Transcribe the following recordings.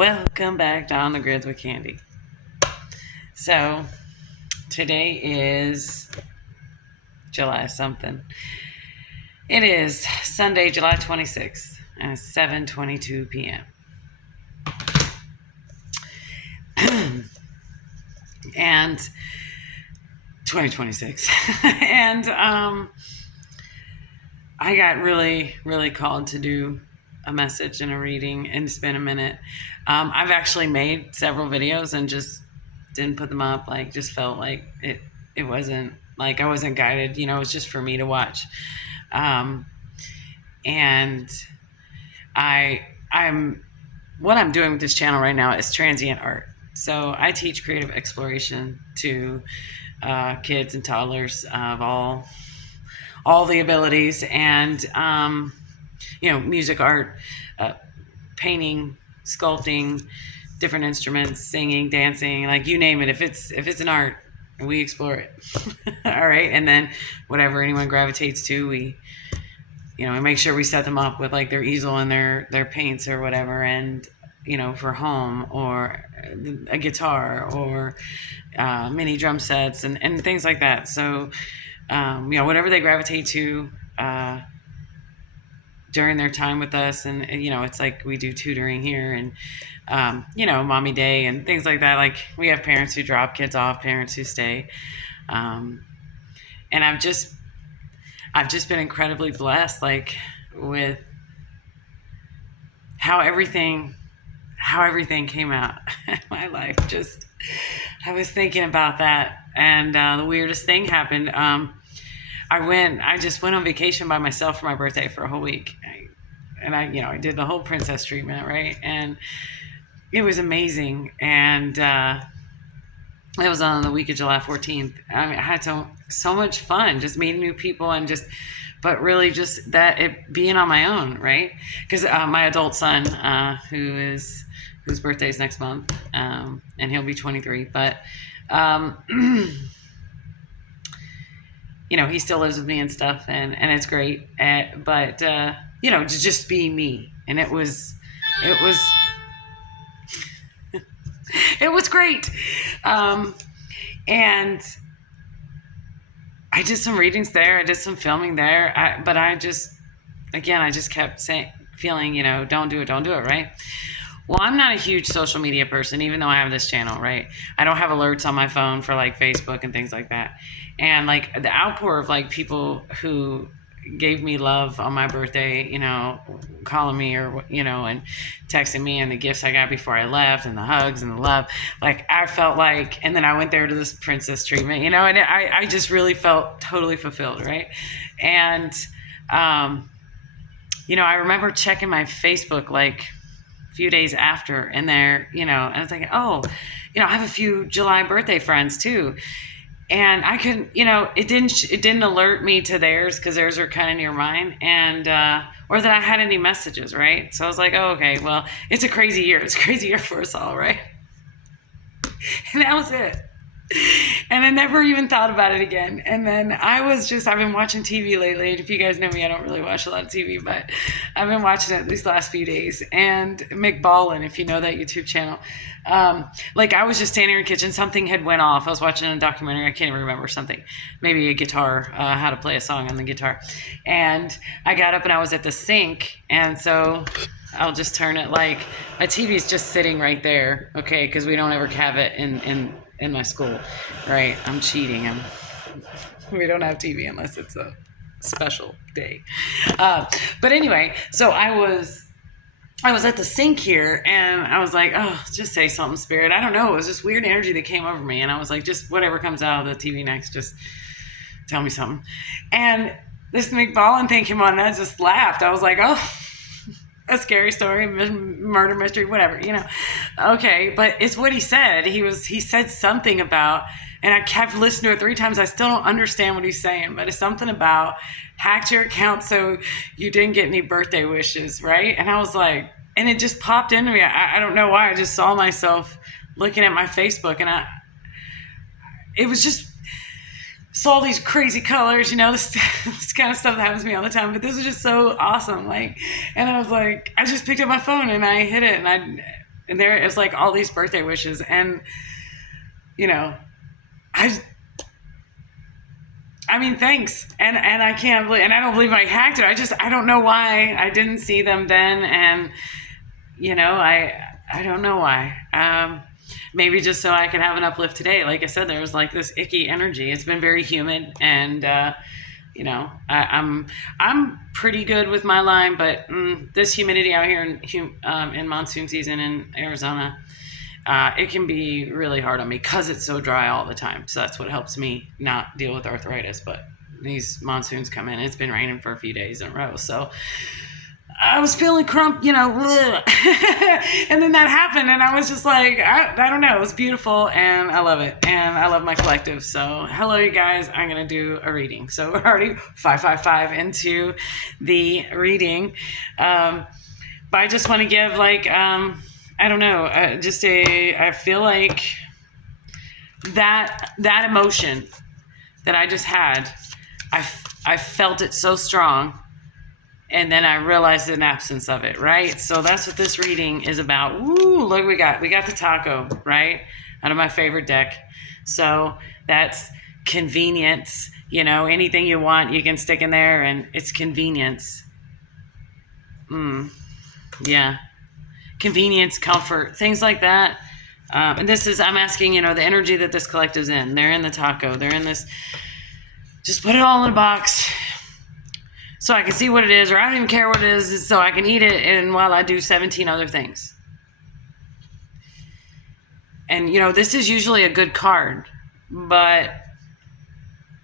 Welcome back to On the Grids with Candy. So, today is July something. It is Sunday, July 26th, and it's 7:22 p.m. and 2026. And I got really called to do a message and a reading and to spend a minute. I've actually made several videos and just didn't put them up. Like, just felt like it wasn't, like I wasn't guided, it was just for me to watch. And I'm what I'm doing with this channel right now is transient art. So I teach creative exploration to kids and toddlers of all the abilities, and music, art, painting, sculpting, different instruments, singing, dancing, like you name it. If it's an art, we explore it. All right, and then whatever anyone gravitates to, we make sure we set them up with like their easel and their paints or whatever, and for home, or a guitar, or mini drum sets and things like that. So whatever they gravitate to during their time with us. And it's like we do tutoring here, and mommy day and things like that. Like, we have parents who drop kids off, parents who stay, and I've just been incredibly blessed, like, with how everything came out in my life. I was thinking about that, and the weirdest thing happened. I just went on vacation by myself for my birthday for a whole week. I did the whole princess treatment, right? And it was amazing. And it was on the week of July 14th. I mean, I had so much fun just meeting new people, and but really just that it being on my own, right? Because my adult son, whose birthday is next month, and he'll be 23, but he still lives with me and stuff, and it's great. But to just be me, and it was it was great. And I did some readings there. I did some filming there. But I just kept feeling, don't do it, right? Well, I'm not a huge social media person, even though I have this channel, right? I don't have alerts on my phone for like Facebook and things like that. And like the outpour of like people who gave me love on my birthday, calling me or, and texting me, and the gifts I got before I left, and the hugs and the love, like I felt like, and then I went there to this princess treatment, and I just really felt totally fulfilled, right? And, I remember checking my Facebook like a few days after, and there, and I was like, oh, I have a few July birthday friends too. And I couldn't, it didn't alert me to theirs, because theirs are kind of near mine, and or that I had any messages, right? So I was like, oh, okay, well, it's a crazy year. It's a crazy year for us all, right? And that was it. And I never even thought about it again. And then I've been watching TV lately. If you guys know me, I don't really watch a lot of TV, but I've been watching it these last few days. And McBallin, if you know that YouTube channel, like I was just standing in the kitchen, something had went off. I was watching a documentary. I can't even remember something, maybe a guitar, how to play a song on the guitar. And I got up and I was at the sink. And so I'll just turn it, like my TV's just sitting right there. Okay. Cause we don't ever have it in my school, right? I'm cheating. We don't have TV unless it's a special day. But anyway, so I was at the sink here, and I was like, oh, just say something, Spirit. I don't know. It was this weird energy that came over me, and I was like, just whatever comes out of the TV next, just tell me something. And this McBallin thing came on, and I just laughed. I was like, oh, a scary story, murder mystery, whatever, Okay, but it's what he said. He said something about, and I kept listening to it 3 times. I still don't understand what he's saying, but it's something about hacked your account so you didn't get any birthday wishes, right? And I was like, and it just popped into me. I don't know why. I just saw myself looking at my Facebook, and it was just saw these crazy colors, this kind of stuff that happens to me all the time, but this was just so awesome. Like, and I was like, I just picked up my phone and I hit it, and And there is like all these birthday wishes. And, you know, I mean, thanks. And I can't believe, and I don't believe I hacked it. I don't know why I didn't see them then. And, you know, I don't know why. Maybe just so I could have an uplift today. Like I said, there was like this icky energy. It's been very humid, and you know, I'm pretty good with my Lyme, but this humidity out here in monsoon season in Arizona, it can be really hard on me because it's so dry all the time. So that's what helps me not deal with arthritis. But these monsoons come in. It's been raining for a few days in a row, so I was feeling you know, and then that happened, and I was just like, I don't know. It was beautiful, and I love it, and I love my collective. So, hello, you guys. I'm gonna do a reading. So we're already 555 into the reading, but I just want to give like I don't know, I feel like that emotion that I just had, I felt it so strong. And then I realized an absence of it, right? So that's what this reading is about. Woo, look, we got the taco, right? Out of my favorite deck. So that's convenience. You know, anything you want, you can stick in there, and it's convenience. Yeah. Convenience, comfort, things like that. And I'm asking, you know, the energy that this collective's in. They're in the taco. They're in this. Just put it all in a box, so I can see what it is, or I don't even care what it is, so I can eat it, and while I do 17 other things. And, you know, this is usually a good card, but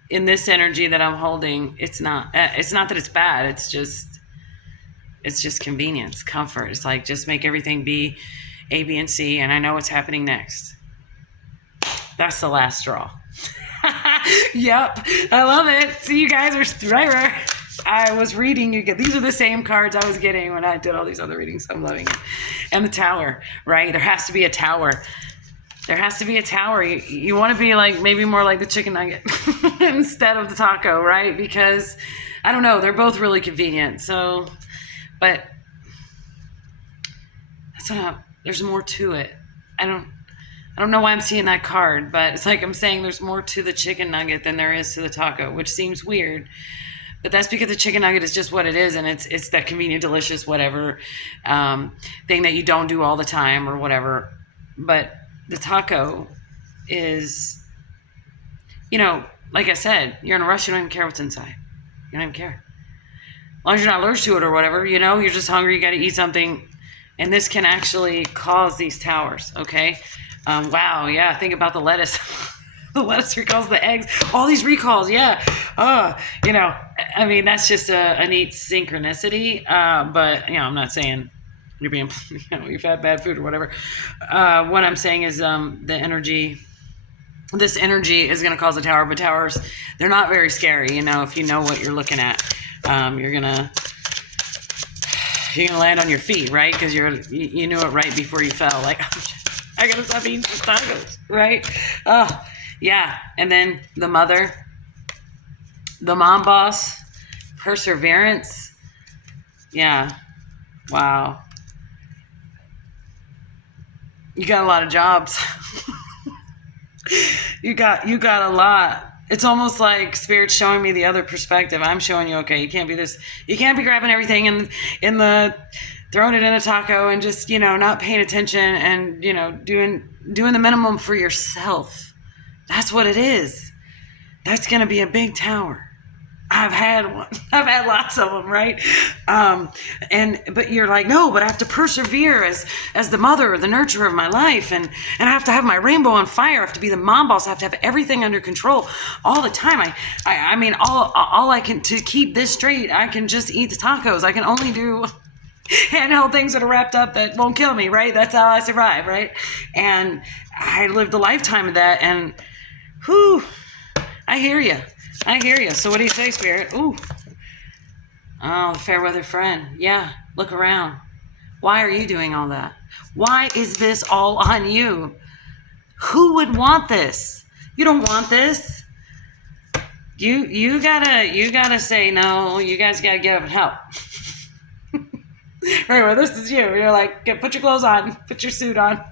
in this energy that I'm holding, it's not that it's bad, it's just convenience, comfort. It's like, just make everything be A, B, and C, and I know what's happening next. That's the last straw. Yep, I love it. See, you guys are right. I was reading, these are the same cards I was getting when I did all these other readings. I'm loving it. And the tower, right? There has to be a tower. There has to be a tower. You want to be like, maybe more like the chicken nugget instead of the taco, right? Because, I don't know, they're both really convenient. So, but that's not, there's more to it. I don't know why I'm seeing that card, but it's like I'm saying there's more to the chicken nugget than there is to the taco, which seems weird. But that's because the chicken nugget is just what it is, and it's that convenient, delicious, whatever thing that you don't do all the time or whatever. But the taco is, you know, like I said, you're in a rush, you don't even care what's inside. You don't even care. As long as you're not allergic to it or whatever, you know, you're just hungry, you got to eat something. And this can actually cause these towers, okay? Wow, yeah, think about the lettuce. The lettuce recalls the eggs. All these recalls, yeah. You know, I mean, that's just a neat synchronicity. But, you know, I'm not saying you're being, you know, you've had bad food or whatever. What I'm saying is this energy is going to cause a tower. But towers, they're not very scary, you know, if you know what you're looking at. You're going to land on your feet, right? Because you knew it right before you fell. Like, I got to stop eating tacos, right? Yeah, and then the mother, the mom boss, perseverance. Yeah, wow. You got a lot of jobs. you got a lot. It's almost like Spirit's showing me the other perspective. I'm showing you, okay, you can't be this. You can't be grabbing everything in the throwing it in a taco and just, you know, not paying attention and, you know, doing the minimum for yourself. That's what it is. That's going to be a big tower. I've had one. I've had lots of them, right? But you're like, no, but I have to persevere as the mother or the nurturer of my life, and I have to have my rainbow on fire. I have to be the mom boss. I have to have everything under control all the time. I mean, all I can, to keep this straight, I can just eat the tacos. I can only do handheld things that are wrapped up that won't kill me, right? That's how I survive, right? And I lived a lifetime of that, and whew, I hear you. So what do you say, Spirit? Ooh. Oh, fair weather friend. Yeah, look around. Why are you doing all that? Why is this all on you? Who would want this? You don't want this. You gotta say no. You guys gotta get up and help. Right, well, this is you. You're like, put your clothes on, put your suit on,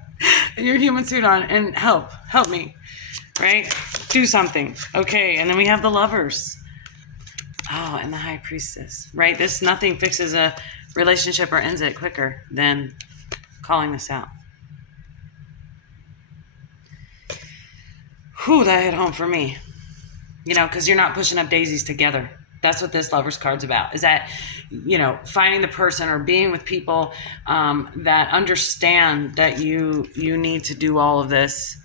your human suit on, and help me, right? Do something. Okay, and then we have the Lovers. Oh, and the High Priestess, right? Nothing fixes a relationship or ends it quicker than calling this out. Whew, that hit home for me. Because you're not pushing up daisies together. That's what this Lovers card's about, is that, finding the person or being with people that understand that you need to do all of this,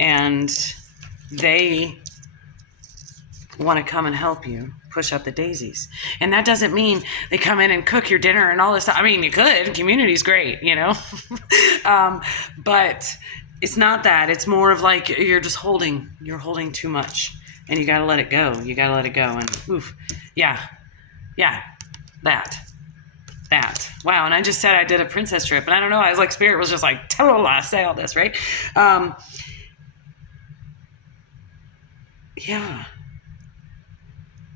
and they want to come and help you push up the daisies. And that doesn't mean they come in and cook your dinner and all this stuff. I mean, you could. Community's great, but it's not that. It's more of like you're holding too much. And you got to let it go. And oof. Yeah. That. Wow. And I just said I did a princess trip. And I don't know. I was like, Spirit was just like, say all this, right? Yeah.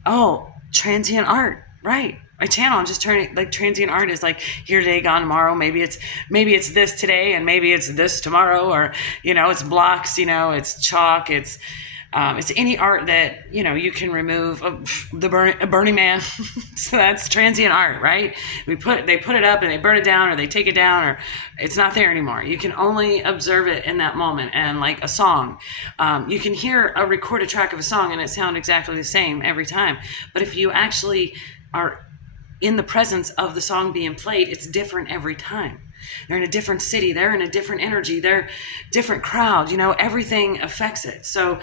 Oh, transient art. Right. My channel, I'm just turning, like, transient art is like here today, gone tomorrow. Maybe it's this today and maybe it's this tomorrow, or, it's blocks, it's chalk, it's any art that, you can remove. Burning Man. So that's transient art, right? They put it up and they burn it down, or they take it down, or it's not there anymore. You can only observe it in that moment. And like a song, you can hear a recorded track of a song and it sounds exactly the same every time. But if you actually are in the presence of the song being played, it's different every time. They're in a different city. They're in a different energy. They're different crowd. Everything affects it. So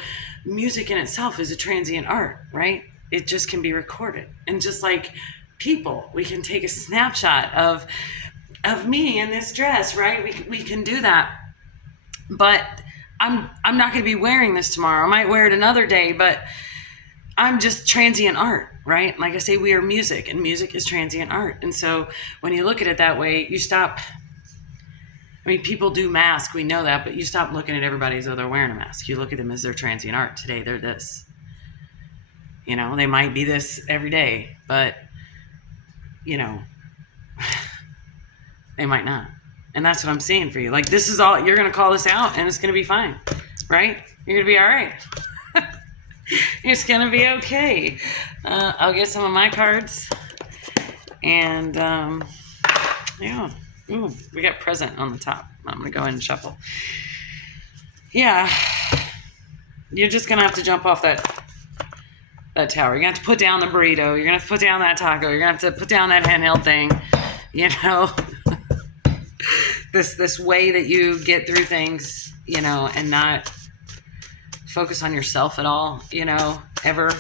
music in itself is a transient art, right? It just can be recorded. And just like people, we can take a snapshot of me in this dress, right? We can do that. But I'm not going to be wearing this tomorrow. I might wear it another day, but I'm just transient art, right? Like I say, we are music, and music is transient art. And so when you look at it that way, you stop. I mean, people do masks, we know that, but you stop looking at everybody as though they're wearing a mask. You look at them as their transient art. Today, they're this. They might be this every day, but, they might not. And that's what I'm saying for you. Like, this is all, you're going to call this out, and it's going to be fine, right? You're going to be all right. It's going to be okay. I'll get some of my cards. And, yeah. Ooh, we got present on the top. I'm going to go ahead and shuffle. Yeah. You're just going to have to jump off that tower. You're going to have to put down the burrito. You're going to have to put down that taco. You're going to have to put down that handheld thing. This way that you get through things, and not focus on yourself at all, ever.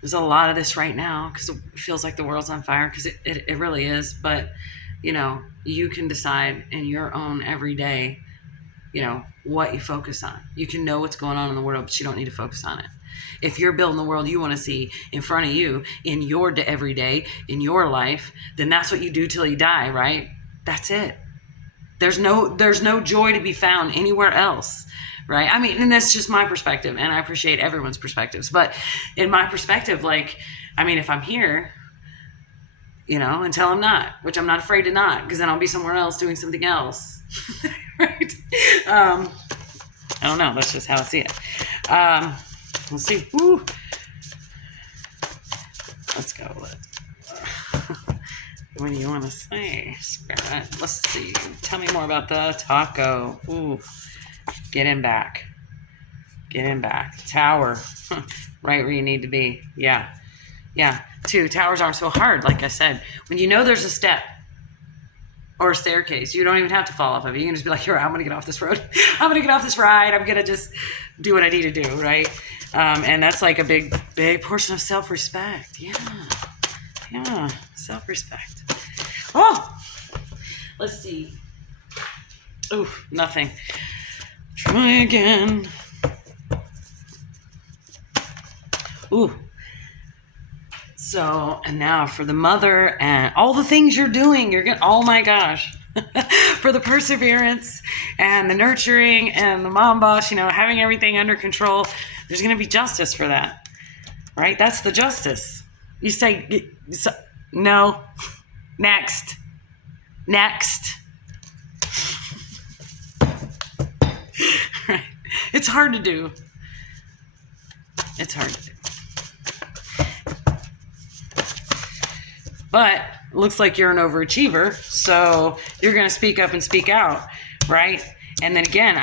There's a lot of this right now because it feels like the world's on fire, because it really is. But, you can decide in your own everyday, what you focus on. You can know what's going on in the world, but you don't need to focus on it. If you're building the world you want to see in front of you in your everyday, in your life, then that's what you do till you die, right? That's it. There's no joy to be found anywhere else, right? I mean, and that's just my perspective, and I appreciate everyone's perspectives. But in my perspective, if I'm here, until I'm not, which I'm not afraid to not, because then I'll be somewhere else doing something else, right? I don't know. That's just how I see it. Let's see. Woo. Let's go with what do you want to say, Spirit? Let's see. Tell me more about the taco. Ooh. Get him back. Tower. Right where you need to be. Yeah. 2, towers aren't so hard, like I said. When there's a step or a staircase, you don't even have to fall off of it. You can just be like, here, I'm going to get off this road. I'm going to get off this ride. I'm going to just do what I need to do, right? And that's like a big, big portion of self-respect. Yeah, self-respect. Oh, let's see. Ooh, nothing. Try again. Ooh. So, and now for the mother and all the things you're doing, oh my gosh, for the perseverance and the nurturing and the mom boss, having everything under control, there's going to be justice for that, right? That's the justice. You say, no, Next. Next. Right. It's hard to do. It's hard to do. But it looks like you're an overachiever, so you're going to speak up and speak out, right? And then again,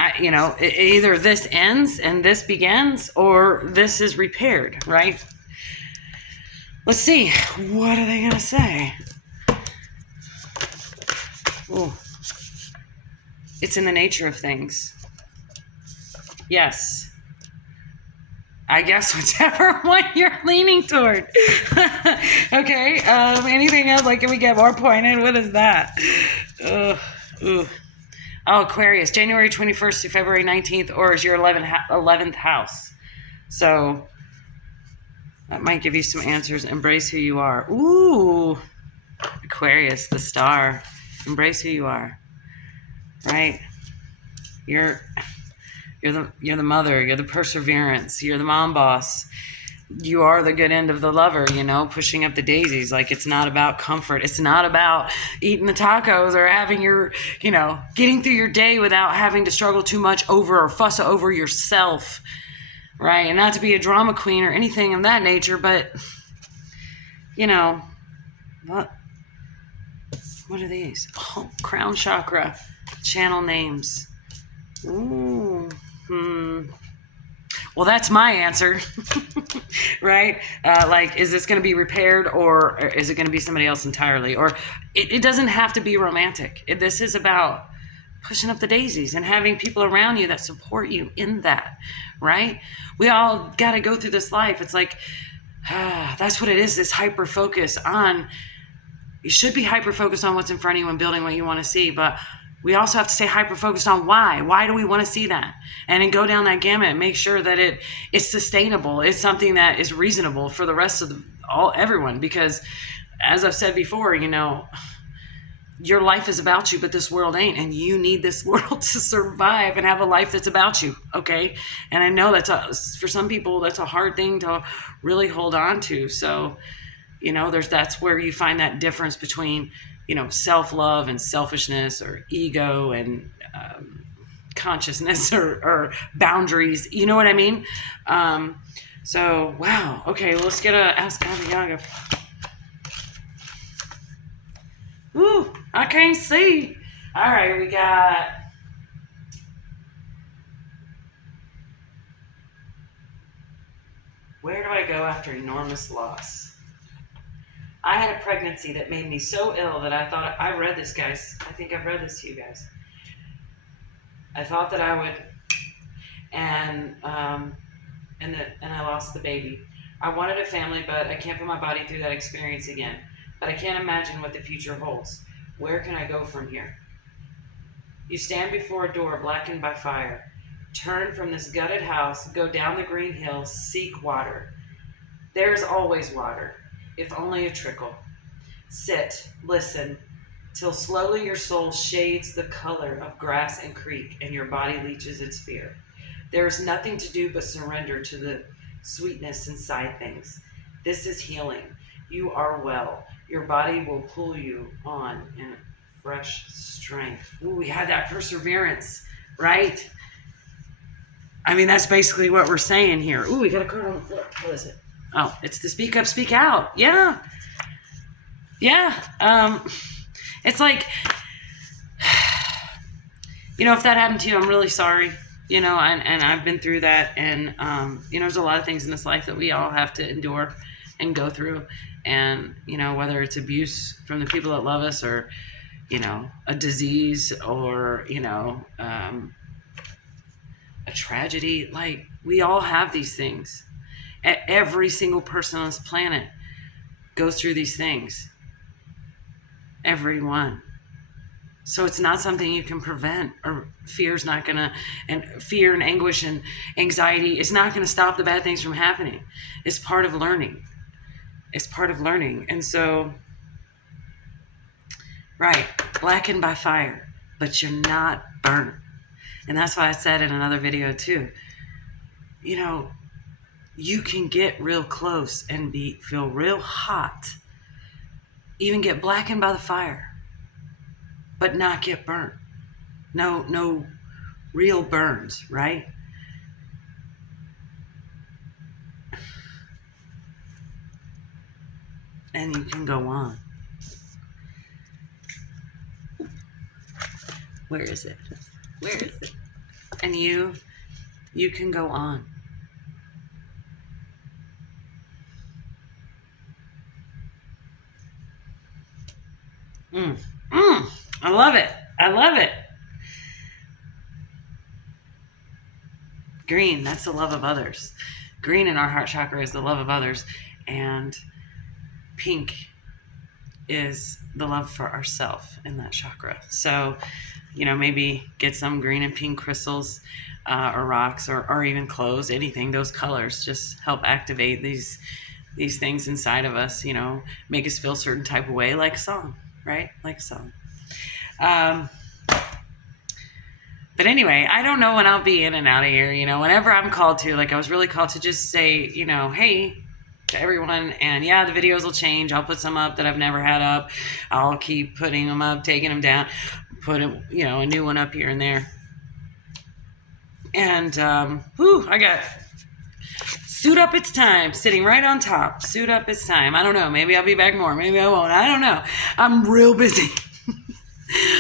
either this ends and this begins, or this is repaired, right? Let's see. What are they going to say? Ooh. It's in the nature of things. Yes. I guess whichever one you're leaning toward. Okay. Anything else? Like, can we get more pointed? What is that? Ooh. Oh, Aquarius, January 21st to February 19th, or is your 11th house. So that might give you some answers. Embrace who you are. Ooh. Aquarius, the star. Embrace who you are. Right? You're the mother, you're the perseverance, you're the mom boss. You are the good end of the lover, pushing up the daisies. Like, it's not about comfort. It's not about eating the tacos or having your, getting through your day without having to struggle too much over or fuss over yourself, right? And not to be a drama queen or anything of that nature, but, what are these? Oh, crown chakra, channel names. Ooh. Well, that's my answer, right? Is this going to be repaired, or is it going to be somebody else entirely? Or it doesn't have to be romantic. This is about pushing up the daisies and having people around you that support you in that, right? We all got to go through this life. It's like, that's what it is, this hyper focus on, you should be hyper focused on what's in front of you and building what you want to see, but we also have to stay hyper-focused on why. Why do we want to see that? And then go down that gamut and make sure that it's sustainable. It's something that is reasonable for the rest of everyone. Because, as I've said before, your life is about you, but this world ain't. And you need this world to survive and have a life that's about you, okay? And I know for some people, that's a hard thing to really hold on to. So, that's where you find that difference between self-love and selfishness, or ego and consciousness, or boundaries. You know what I mean? So, wow. Okay, well, let's get Ask Baba Yaga. Ooh, I can't see. All right, we got... Where do I go after enormous loss? I had a pregnancy that made me so ill that I thought, I read this, guys. I think I've read this to you guys. I thought that I would, and I lost the baby. I wanted a family, but I can't put my body through that experience again. But I can't imagine what the future holds. Where can I go from here? You stand before a door blackened by fire. Turn from this gutted house, go down the green hill, seek water. There is always water, if only a trickle. Sit, listen, till slowly your soul shades the color of grass and creek, and your body leaches its fear. There is nothing to do but surrender to the sweetness inside things. This is healing. You are well. Your body will pull you on in fresh strength. Ooh, we had that perseverance, right? I mean, that's basically what we're saying here. Ooh, we got a card on the floor. What is it? Oh, it's the speak up, speak out. Yeah. It's like, if that happened to you, I'm really sorry. And I've been through that. And, there's a lot of things in this life that we all have to endure and go through. And, whether it's abuse from the people that love us, or, a disease, or, a tragedy, like, we all have these things. Every single person on this planet goes through these things. Everyone. So it's not something you can prevent, or fear's not gonna, and fear and anguish and anxiety is not gonna stop the bad things from happening. It's part of learning. And so, right, blackened by fire, but you're not burnt. And that's why I said in another video too, you can get real close and feel real hot even get blackened by the fire, but not get burnt. No real burns, right? And you can go on. Where is it? Where is it? And you can go on. I love it. I love it. Green, that's the love of others. Green in our heart chakra is the love of others. And pink is the love for ourself in that chakra. So, maybe get some green and pink crystals or rocks or even clothes, anything. Those colors just help activate these things inside of us, make us feel a certain type of way, like a song, right? Like a song. But anyway, I don't know when I'll be in and out of here. Whenever I'm called to, like I was really called to just say, hey, to everyone. And yeah, the videos will change. I'll put some up that I've never had up. I'll keep putting them up, taking them down, put a new one up here and there. And I got Suit Up It's Time sitting right on top. Suit Up It's Time. I don't know. Maybe I'll be back more. Maybe I won't. I don't know. I'm real busy.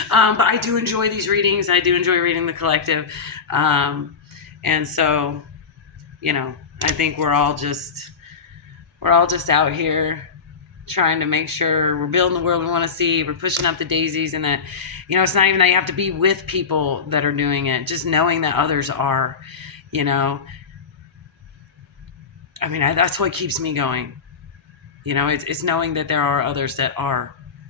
But I do enjoy these readings. I do enjoy reading the collective. And so, I think we're all just out here trying to make sure we're building the world we want to see. We're pushing up the daisies, and that, it's not even that you have to be with people that are doing it. Just knowing that others are, that's what keeps me going. It's knowing that there are others that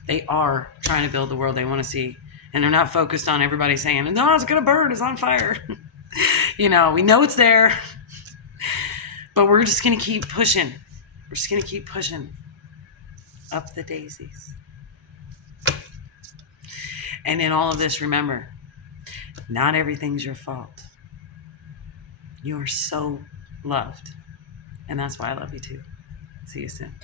they are trying to build the world they want to see. And they're not focused on everybody saying, no, it's going to burn, it's on fire. We know it's there, but we're just going to keep pushing. We're just going to keep pushing up the daisies. And in all of this, remember, not everything's your fault. You are so loved. And that's why I love you too. See you soon.